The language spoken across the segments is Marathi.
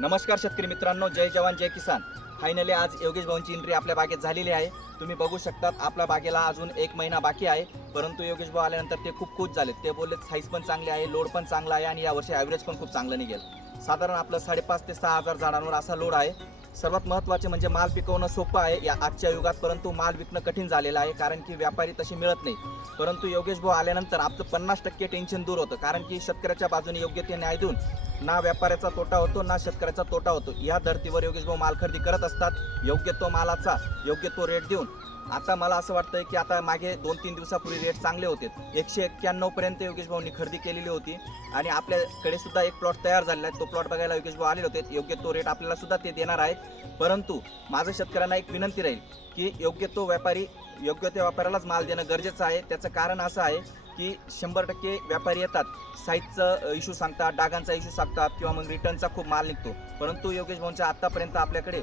नमस्कार शेतकरी मित्रांनो, जय जवान जय किसान। फायनली आज योगेश भाऊंची एंट्री आपल्या बागेत झालेली आहे। तुम्ही बघू शकतात आपल्या बागेला अजून 1 महिना बाकी आहे, परंतु योगेश भाऊ आल्यानंतर ते खूप खुश झाले। ते बोलले साईज पण चांगली आहे, लोड पण चांगला आहे आणि यावर्षी ॲव्हरेज पण खूप चांगलं निघेल। साधारण आपलं 5.5 ते 6,000 झाडांवर असा लोड आहे। सर्वात महत्त्वाचे म्हणजे माल पिकवणं सोपं आहे या आजच्या युगात, परंतु माल विकणं कठीण झालेलं आहे कारण की व्यापारी तसे मिळत नाही। परंतु योगेश भाऊ आल्यानंतर आपलं 50% टेन्शन दूर होतं, कारण की शेतकऱ्याच्या बाजूने योग्य ते न्याय देऊन ना व्यापाऱ्याचा तोटा होतो ना शेतकऱ्याचा तोटा होतो। या धर्तीवर योगेश भाऊ माल खरेदी करत असतात, योग्य तो मालाचा योग्य तो रेट देऊन। आता मला असं वाटतंय की आता मागे 2-3 दिवसापूर्वी रेट चांगले होते, 191 पर्यंत योगेश भाऊंनी खरेदी केलेली होती आणि आपल्याकडे सुद्धा एक प्लॉट तयार झालेला आहे। तो प्लॉट बघायला योगेश भाऊ आलेले होते, योग्य तो रेट आपल्याला सुद्धा ते देणार आहेत। परंतु माझं शेतकऱ्यांना एक विनंती राहील की योग्य तो व्यापारी योग्य त्या व्यापाऱ्यालाच माल देणं गरजेचं आहे। त्याचं कारण असं आहे की 100% व्यापारी येतात, साईजचा इश्यू सांगतात, डागांचा इश्यू सांगतात किंवा मग रिटर्नचा खूप माल निघतो। परंतु योगेश भाऊंच्या आत्तापर्यंत आपल्याकडे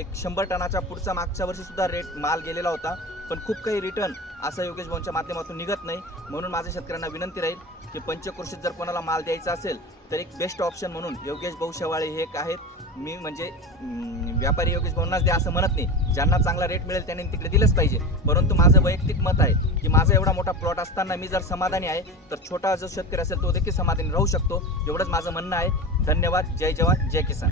एक 100 टनाच्या पुढचा मागच्या वर्षी सुद्धा रेट माल गेलेला होता, पण खूप काही रिटर्न असं योगेश भाऊंच्या माध्यमातून निघत नाही। म्हणून माझ्या शेतकऱ्यांना विनंती राहील की पंचक्रोशीत जर कोणाला माल द्यायचा असेल तर एक बेस्ट ऑप्शन म्हणून योगेश भाऊ शेवाळे हे एक आहेत। मी म्हणजे व्यापारी योगेश भाऊंनाच द्या असं म्हणत नाही, ज्यांना चांगला रेट मिळेल त्यांनी तिकडे दिलंच पाहिजे। परंतु माझं वैयक्तिक मत आहे की माझा एवढा मोठा प्लॉट असताना मी जर समाधानी आहे तर छोटा जो शेतकरी असेल तो देखील समाधानी राहू शकतो। एवढंच माझं म्हणणं आहे। धन्यवाद। जय जवान जय किसान।